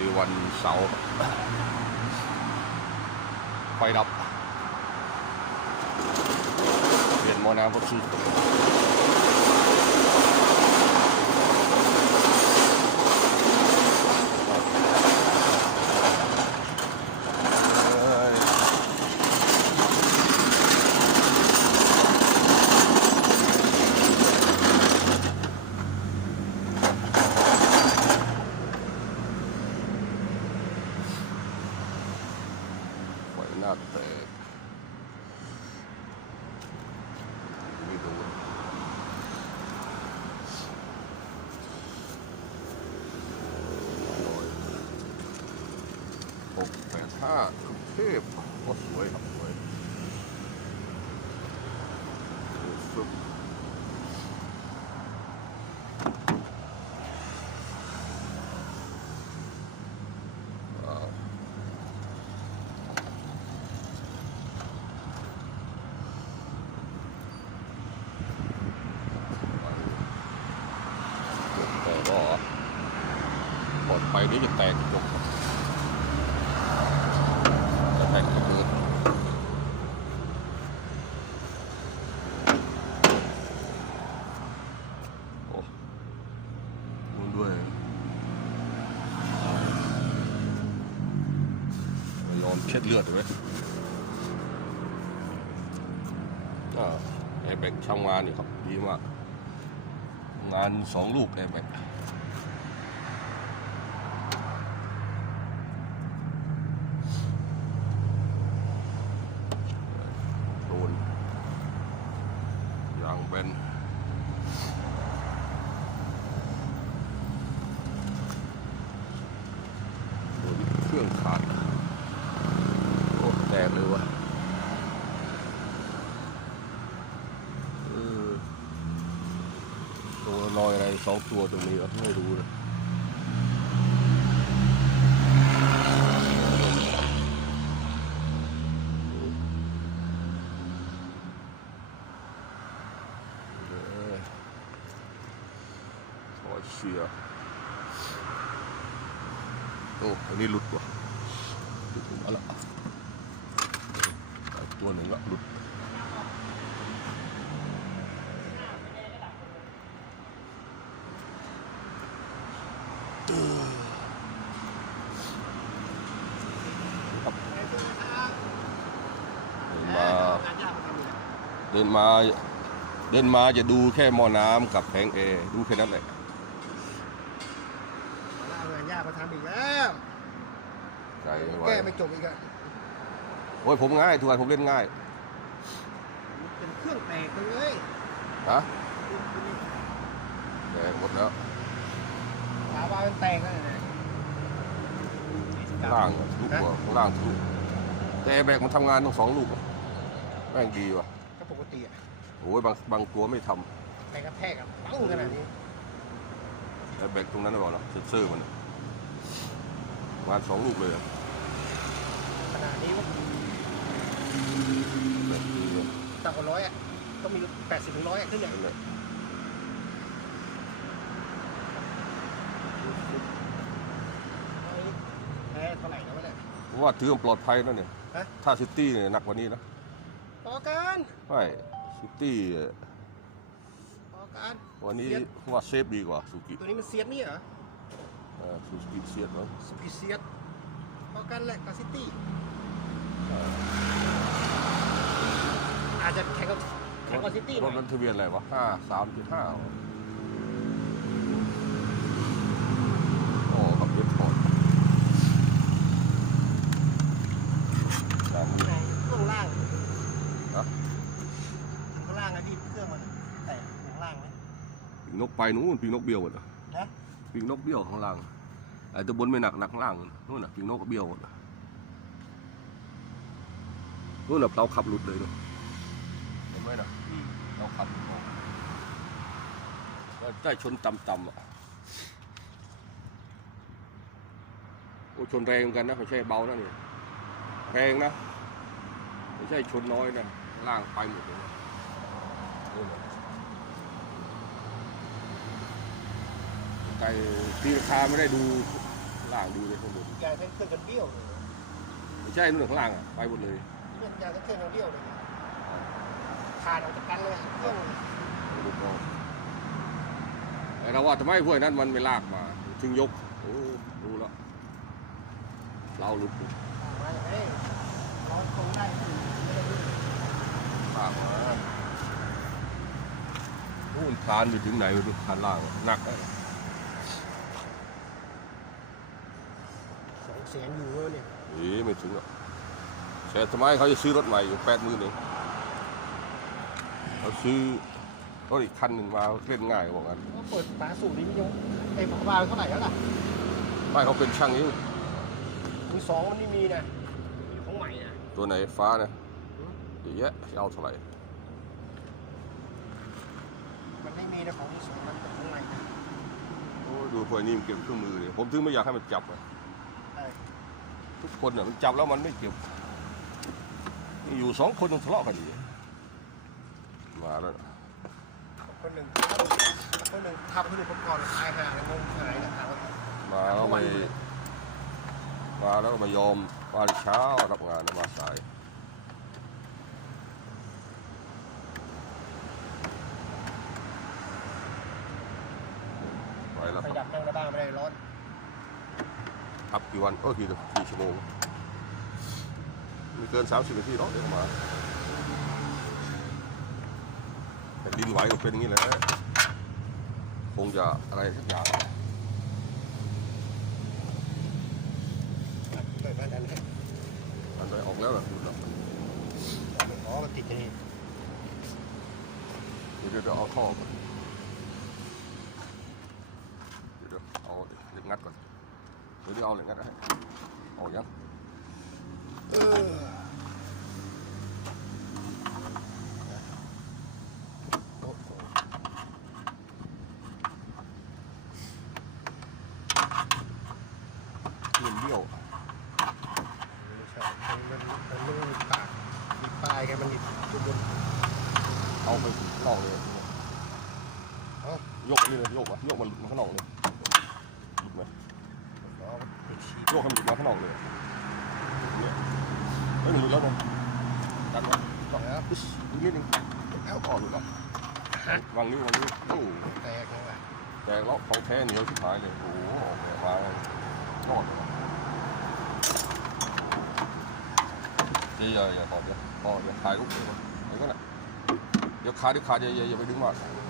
นี้วันเสาร์ไฟดับ เปลี่ยนหมอน้ำก็คือ ไฟหน้าแตกไม่โดนหกแปดห้ากรุงเทพก็สวยครับสวยฟึบว้าวแต่ก็ปลอดภัยนี้ จะแตกจบจะแตกระเบิดโอ้มุนด้วยมันนอนเช็ดเลือดเลยอ่าแอร์แบกทำงานนี่ครับ ดีมาก งานสองลูกแอร์แบก โดนยางแบนโดนเค รื่องขาดโอ้แตกเลยวะตัวลอยอะไรสองตัวตรงนี้วะไม่รู้เลยเออถอยเสียโอ้อันนี้หลุดว่ะ หลุดมาละตัวหนึ่งละหลุดเดินมา เดินมาเดินมาจะดูแค่หมอน้ำกับแผงแอร์ดูแค่นั้นแหละ เอางานยากมาทำอีกแล้ว ใจ ไม่ไหวแก้ไม่จบอีกอะโอ้ยผมง่ายทุกวันผมเล่นง่ายเป็นเครื่องแตกเลยฮะแตกหมดแล้วถามว่ามันแตกแล้วนะข้างล่างอะทุกหัวข้างล่างทุกแต่แบกมันทำงานต้องสองลูกอะแม่งดีว่ะก็ปกติอะโอ้ยบางบางตัวไม่ทำแตกกระแทกอะปังขนาดนี้แต่แบกตรงนั้นหรือเปล่าล่ะเซนเซอร์มันอะงานสองลูกเลยอะ ขนาดนี้ว่า แบกดีเลย ต่ำกว่าร้อยอะต้องมีแปดสิบถึงร้อยอะขึ้นอย่างนั่นแหละแพ้เท่าไหร่แล้ววะเนี่ย ผมว่าถือว่าปลอดภัยนะเนี่ย ฮะ ถ้าซิตี้เนี่ยหนักกว่านี้นะต่อกันไม่ซิตี้ต่อกันวันนี้เสียดว่าเซฟดีกว่าสุกิตัวนี้มันเซียดนี่เหรอเออสุกิเซียนมั้งสปีเซียดต่อกันแหละกับซิตี้ อาจจะแข่งกับแข่งกับซิตี้หรน่อถยนั้นทะเบียนอะไรวะห้าสามจุดห้าโอ้ขับรถถอดด้านนี้ไหนช่วงล่างนะข้างล่างอะที่เครื่องมันแตกข้างล่างไหมปีกนกไปนู้นปีกนกเบี้ยวหมดอะนะปีกนกเบี้ยวข้างล่างไอ้ตัวบนไม่หนักหนักข้างล่างนู่นน่ะปีกนกก็เบี้ยวหมดอะนู่นน่ะเราขับหลุดเลยเนาะเห็นไหมน่ะเราขับหลุดออกแล้วได้ชนต่ำๆอะโอ้ชนแรงเหมือนกันนะไม่ใช่เบานะนี่แรงนะไม่ใช่ชนน้อยนะล่างไปหมดเลยนะนู่นน่ะไก่ตีราคาไม่ได้ดูล่างดูเลยข้างบนยางเครื่องกันเบี้ยวเลยไม่ใช่นู่นข้างล่างอะไปหมดเลยนี่เป็นยางเครื่องกันเบี้ยวเลย ขาดออกจากกันเลยเครื่องลูกน้องแต่เราว่าทำไมพวกนั้นมันไม่ลากมา ถึงยก โอ้รู้แล้ว เราหลุดมาอย่างนี้ร้อนคงได้ไม่ได้ดูลากมานู่นคานไปถึงไหนไม่รู้คานล่างหนักนะสองแสนอยู่เลยเนี่ยเอ๊ะไม่ถึงหรอกแต่ทำไมเขาจะซื้อรถใหม่อยู่แปดหมื่นเอง เขาซื้อรถอีกคันหนึ่งมาเล่นง่ายบอกงั้นก็เปิดฝาสูบนี้ยังไอ้บาร์เท่าไหร่แล้วล่ะไม่เขาเป็นช่างเองมือสองมันไม่มีนะมีของใหม่นะตัวไหนฟ้านะเยอะแยะจะเอาเท่าไหร่มันไม่มีนะของมือสองมันเป็นของใหม่นะโอ้ยดูพวกนี้มันเก็บเครื่องมือเลยผมถึงไม่อยากให้มันจับอะใช่ทุกคนเนี่ยมันจับแล้วมันไม่เก็บนี่อยู่สองคนมันทะเลาะกันอยู่ มาแล้วนะคนหนึ่งคนหนึ่งทำคนหนึ่งอุปกรณ์ขายหาแล้วงงหายนะหาว่ามาแล้วไม่มาแล้วก็ไม่ยอมมาเช้ารับงานมาสายไปแล้วไฟครับดับนั่งระบ้างไม่ได้ร้อนขับกี่วันก็กี่กี่ชั่วโมงไม่เกินสามสิบนาทีหรอกเดี๋ยวก็มาแต่ ดินไหวก็เป็นอย่างนี้แหละคงจะอะไรสักอย่างเปิดบ้านดันให้อันไหนออกแล้วนะดูแล้วอ๋อมันติดที่นี่เดี๋ยวเดี๋ยวเอาท่อก่อนเดี๋ยวเดี๋ยวเอาเหล็กงัดก่อนเดี๋ยวเดี๋ยวเอาเหล็กงัดให้เอายัง เออโอ้โห เงินเบี้ยว ไม่ใช่มันมันมันไม่มีปากมีปลายไงมันมีจุดบน เอาไปข้างนอกเลยเอ้ายกนี่เลยยกอะยกมันหลุดมาข้างนอกเลยหลุดไหมล้อมันติดชีโยกให้มันหลุดมาข้างนอกเลยเนี่ยเฮ้ยมันหลุดแล้วเนี่ยดันไว้ก็แล้วปึ๊ชอีกนิดนึงแล้วก็หลุดแล้ววางนิ้ววางนิ้วโอ้แตกแล้วอะแตกแล้วของแท้เหนียวชิบหายเลยโอ้โหออกแบบมาเลยรอดเลยอย่าอย่าอย่าถอดอย่าถอดอย่าถ่ายรูปเลย เดี๋ยวก็น่ะเดี๋ยว